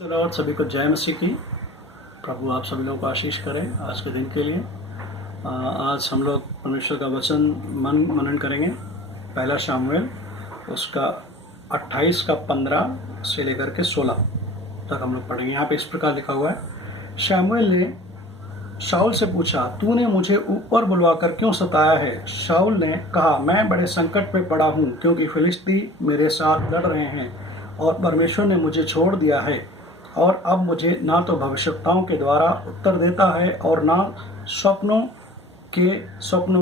Lord, सभी को जय मसीह की। प्रभु आप सभी लोगों को आशीष करें आज के दिन के लिए। आज हम लोग परमेश्वर का वचन मनन करेंगे। पहला शामुएल उसका 28 का 15 से लेकर के 16 तक हम लोग पढ़ेंगे। यहाँ पे इस प्रकार लिखा हुआ है, शामुएल ने शाऊल से पूछा, तूने मुझे ऊपर बुलवाकर क्यों सताया है? शाऊल ने कहा, मैं बड़े संकट में पड़ा हूँ, क्योंकि फिलिस्ती मेरे साथ लड़ रहे हैं और परमेश्वर ने मुझे छोड़ दिया है, और अब मुझे ना तो भविष्यवक्ताओं के द्वारा उत्तर देता है और ना स्वप्नों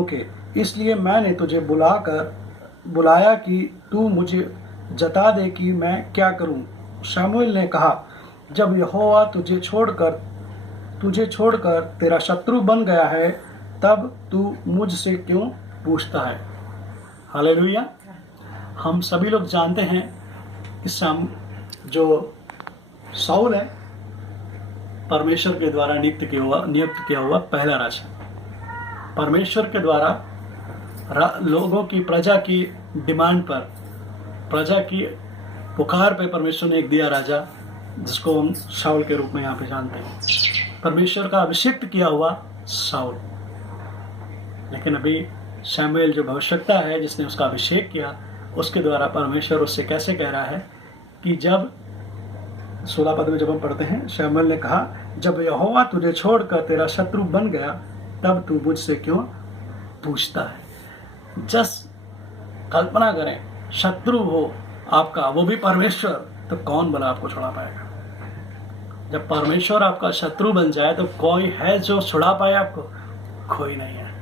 के। इसलिए मैंने तुझे बुलाया कि तू मुझे जता दे कि मैं क्या करूं। शमूएल ने कहा, जब यहोवा तुझे छोड़कर तेरा शत्रु बन गया है, तब तू मुझसे क्यों पूछता है? हालेलुया। हम सभी लोग जानते हैं कि जो शाऊल है, परमेश्वर के द्वारा नियुक्त किया हुआ पहला राजा। परमेश्वर के द्वारा लोगों की, प्रजा की डिमांड पर, प्रजा की पुकार पे परमेश्वर ने एक दिया राजा, जिसको हम शाऊल के रूप में यहाँ पे जानते हैं। परमेश्वर का अभिषिक्त किया हुआ शाऊल। लेकिन अभी शमूएल जो भविष्यवक्ता है, जिसने उसका अभिषेक किया, उसके द्वारा परमेश्वर उससे कैसे कह रहा है कि जब 16 पद में जब हम पढ़ते हैं, शमूएल ने कहा, जब यहोवा तुझे छोड़कर तेरा शत्रु बन गया, तब तू मुझसे क्यों पूछता है? कल्पना करें, शत्रु हो आपका, वो भी परमेश्वर, तो कौन भला आपको छुड़ा पाएगा? जब परमेश्वर आपका शत्रु बन जाए तो कोई है जो छुड़ा पाए आपको? कोई नहीं है।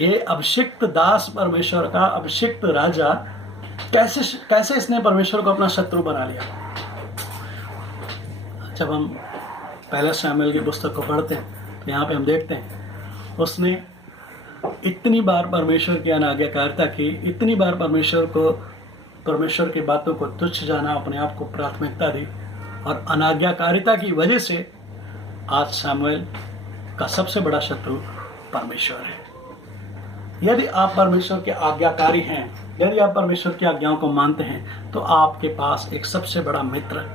ये अभिषिक्त दास, परमेश्वर का अभिषिक्त राजा, कैसे इसने परमेश्वर को अपना शत्रु बना लिया? जब हम पहला शमूएल की पुस्तक को पढ़ते हैं तो यहाँ पे हम देखते हैं, उसने इतनी बार परमेश्वर की अनाज्ञाकारिता की, इतनी बार परमेश्वर की बातों को तुच्छ जाना, अपने आप को प्राथमिकता दी, और अनाज्ञाकारिता की वजह से आज शमूएल का सबसे बड़ा शत्रु परमेश्वर है। यदि आप परमेश्वर के आज्ञाकारी हैं, यदि आप परमेश्वर की आज्ञाओं को मानते हैं, तो आपके पास एक सबसे बड़ा मित्र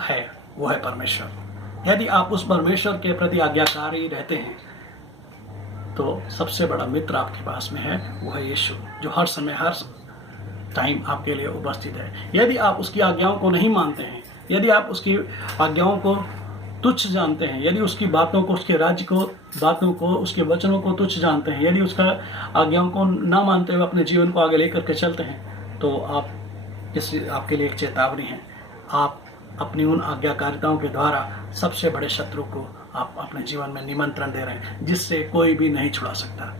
है, वो है परमेश्वर। यदि आप उस परमेश्वर के प्रति आज्ञाकारी रहते हैं, तो सबसे बड़ा मित्र आपके पास में है, वो है यीशु, जो हर समय, हर टाइम आपके लिए उपस्थित है। यदि आप उसकी आज्ञाओं को नहीं मानते हैं, यदि आप उसकी आज्ञाओं को तुच्छ जानते हैं, यदि उसकी बातों को, उसके राज्य को, बातों को, उसके वचनों को तुच्छ जानते हैं, यदि उसका आज्ञाओं को ना मानते हुए अपने जीवन को आगे लेकर के चलते हैं, तो आपके लिए एक चेतावनी है। आप अपनी उन आज्ञाकारिताओं के द्वारा सबसे बड़े शत्रु को आप अपने जीवन में निमंत्रण दे रहे हैं, जिससे कोई भी नहीं छुड़ा सकता।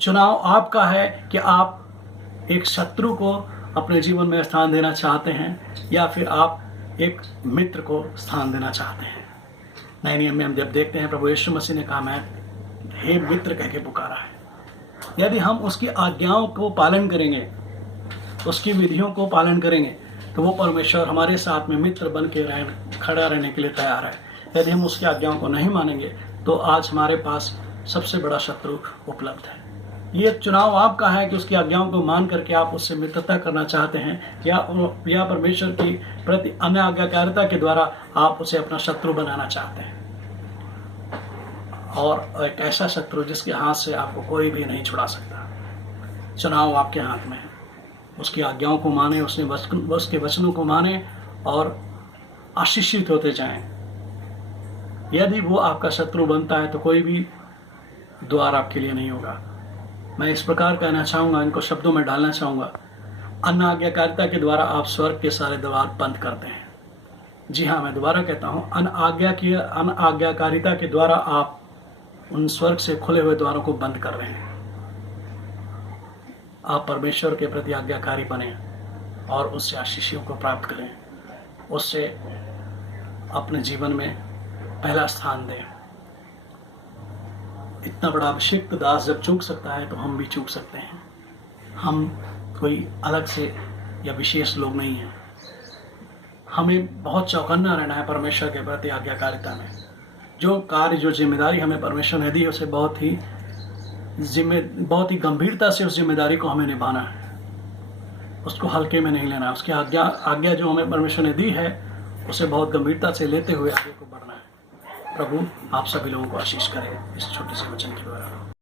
चुनाव आपका है कि आप एक शत्रु को अपने जीवन में स्थान देना चाहते हैं, या फिर आप एक मित्र को स्थान देना चाहते हैं। नए नियम में हम जब देखते हैं, प्रभु यीशु मसीह ने कहा, मैं हे मित्र कह के पुकारा है। यदि हम उसकी आज्ञाओं को पालन करेंगे, उसकी विधियों को पालन करेंगे, तो वो परमेश्वर हमारे साथ में मित्र बन के खड़ा रहने के लिए तैयार है। यदि हम उसकी आज्ञाओं को नहीं मानेंगे, तो आज हमारे पास सबसे बड़ा शत्रु उपलब्ध है। ये चुनाव आपका है कि उसकी आज्ञाओं को मान करके आप उससे मित्रता करना चाहते हैं, या परमेश्वर की प्रति अन्य आज्ञाकारिता के द्वारा आप उसे अपना शत्रु बनाना चाहते हैं, और एक ऐसा शत्रु जिसके हाथ से आपको कोई भी नहीं छुड़ा सकता। चुनाव आपके हाथ में है। उसकी आज्ञाओं को माने, उसके वचनों को माने और आशीषित होते जाएं। यदि वो आपका शत्रु बनता है, तो कोई भी द्वार आपके लिए नहीं होगा। मैं इस प्रकार कहना चाहूँगा, इनको शब्दों में डालना चाहूँगा, अन्य आज्ञाकारिता के द्वारा आप स्वर्ग के सारे द्वार बंद करते हैं। जी हाँ, मैं दोबारा कहता हूँ, अन्य आज्ञाकारिता के द्वारा आप उन स्वर्ग से खुले हुए द्वारों को बंद कर रहे हैं। आप परमेश्वर के प्रति आज्ञाकारी बने और उससे आशीषियों को प्राप्त करें, उससे अपने जीवन में पहला स्थान दें। इतना बड़ा अभिषिक्त दास जब चूक सकता है, तो हम भी चूक सकते हैं। हम कोई अलग से या विशेष लोग नहीं हैं। हमें बहुत चौकन्ना रहना है परमेश्वर के प्रति आज्ञाकारिता में। जो कार्य, जो जिम्मेदारी हमें परमेश्वर ने दी, उसे बहुत ही गंभीरता से उस जिम्मेदारी को हमें निभाना है। उसको हल्के में नहीं लेना। उसकी आज्ञा जो हमें परमेश्वर ने दी है, उसे बहुत गंभीरता से लेते हुए आगे को बढ़ना है। प्रभु आप सभी लोगों को आशीष करें इस छोटी सी वचन के द्वारा।